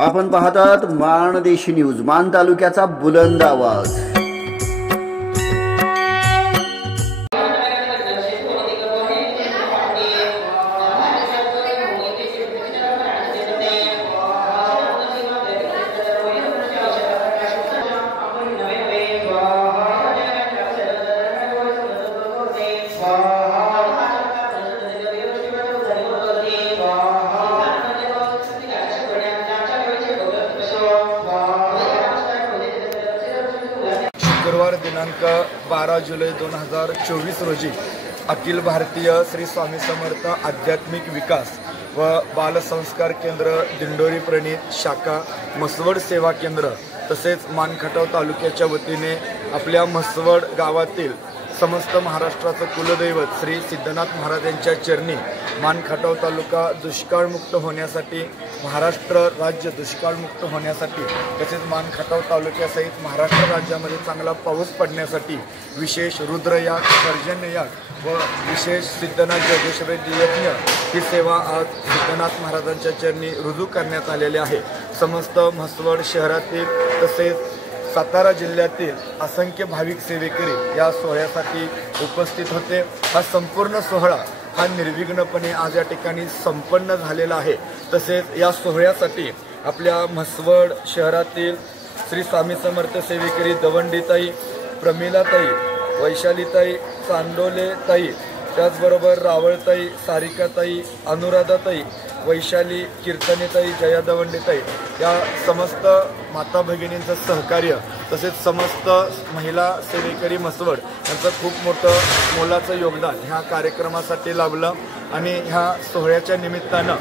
आपण पाहतात माणदेशी न्यूज, मान तालुक्याचा बुलंद आवाज। शुक्रवार दिनांक 12 जुलै 2024 रोजी अखिल भारतीय श्री स्वामी समर्थ आध्यात्मिक विकास व बालसंस्कार केंद्र दिंडोरी प्रणित शाखा म्हसवड सेवा केंद्र तसेच मानखटाव तालुक्याच्या वतीने आपल्या म्हसवड गावातील समस्त महाराष्ट्राचं कुलदैवत श्री सिद्धनाथ महाराज यांच्या चरणी मानखटाव तालुका दुष्काळमुक्त होण्यासाठी, महाराष्ट्र राज्य दुष्काळमुक्त होण्यासाठी तसेच मानखटाव तालुक्यासहित महाराष्ट्र राज्यामध्ये चांगला पाऊस पडण्यासाठी विशेष रुद्रयाग, पर्जन्ययाग व विशेष सिद्धनाथ जगदीश्वरी यज्ञ ही सेवा आज सिद्धनाथ महाराजांच्या चरणी रुजू करण्यात आलेली आहे। समस्त म्हसवड शहरातील तसेच सातारा जिल्ह्यातील असंख्य भाविक सेवेकरी या सोहळ्यासाठी उपस्थित होते। हा संपूर्ण सोहळा हा निर्विघ्नपणे आज या ठिकाणी संपन्न झालेला आहे। तसेच या सोहळ्यासाठी आपल्या म्हसवड शहरातील श्री स्वामी समर्थ सेवेकरी दवंडीताई, प्रमिलाताई, वैशालीताई, चांदोलेताई, त्याचबरोबर रावळताई, सारिकाताई, अनुराधाताई, वैशाली, कीर्तनीताई, जया दवंडीताई या समस्त माता भगिनींचं सहकार्य तसेच समस्त महिला सेवेकरी म्हसवड यांचं खूप मोठं मोलाचं योगदान ह्या कार्यक्रमासाठी लाभलं आणि ह्या सोहळ्याच्या निमित्तानं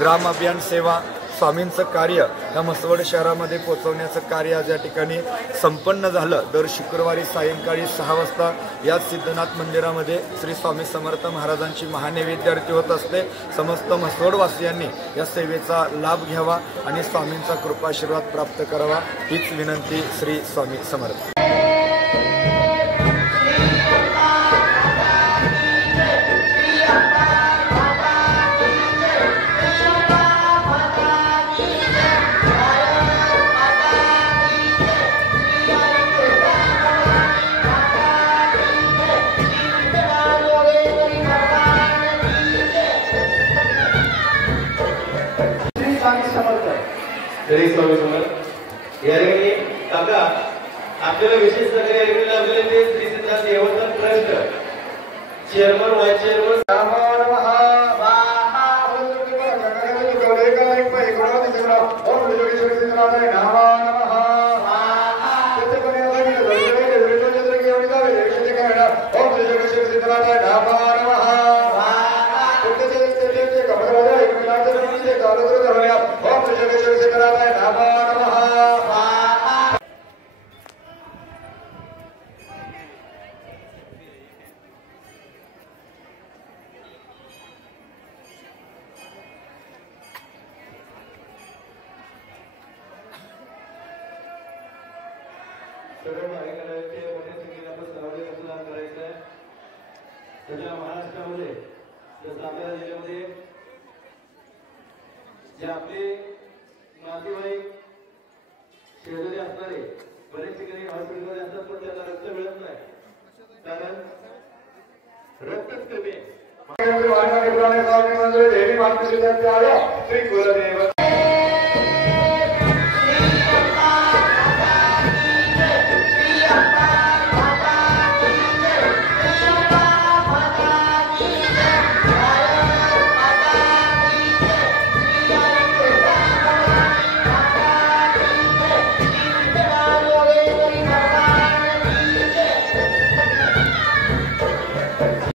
ग्राम अभियान सेवा स्वामींचं कार्य या म्हसवड शहरामध्ये पोहोचवण्याचं कार्य आज या ठिकाणी संपन्न झालं। दर शुक्रवारी सायंकाळी 6 वाजता याच सिद्धनाथ मंदिरामध्ये श्री स्वामी समर्थ महाराजांची महानैवेद्य आरती होत असते। समस्त म्हसवडवासियांनी या सेवेचा लाभ घ्यावा आणि स्वामींचा कृपाशीर्वाद प्राप्त करावा हीच विनंती। श्री स्वामी समर्थ। श्री स्वामी समर्थ या ठिकाणी काका आपल्याला विशेष सहकार्य या ठिकाणी लाभलेले ते श्री सिद्धनाथ देवस्थान ट्रस्ट चेअरमन, व्हाईस चेअरमन सर्व कार्यक्रमाचे मोठ्या संख्येने आपण सहभागी मतदान करायचं आहे। सगळ्या महाराष्ट्रामध्ये जसं आपल्या जिल्ह्यामध्ये जे आपले नातेवाईक शेजारी असणारे बरेच ठिकाणी हॉस्पिटलमध्ये असतात पण त्यांना रक्त मिळत नाही, कारण रक्तच कमी आहे।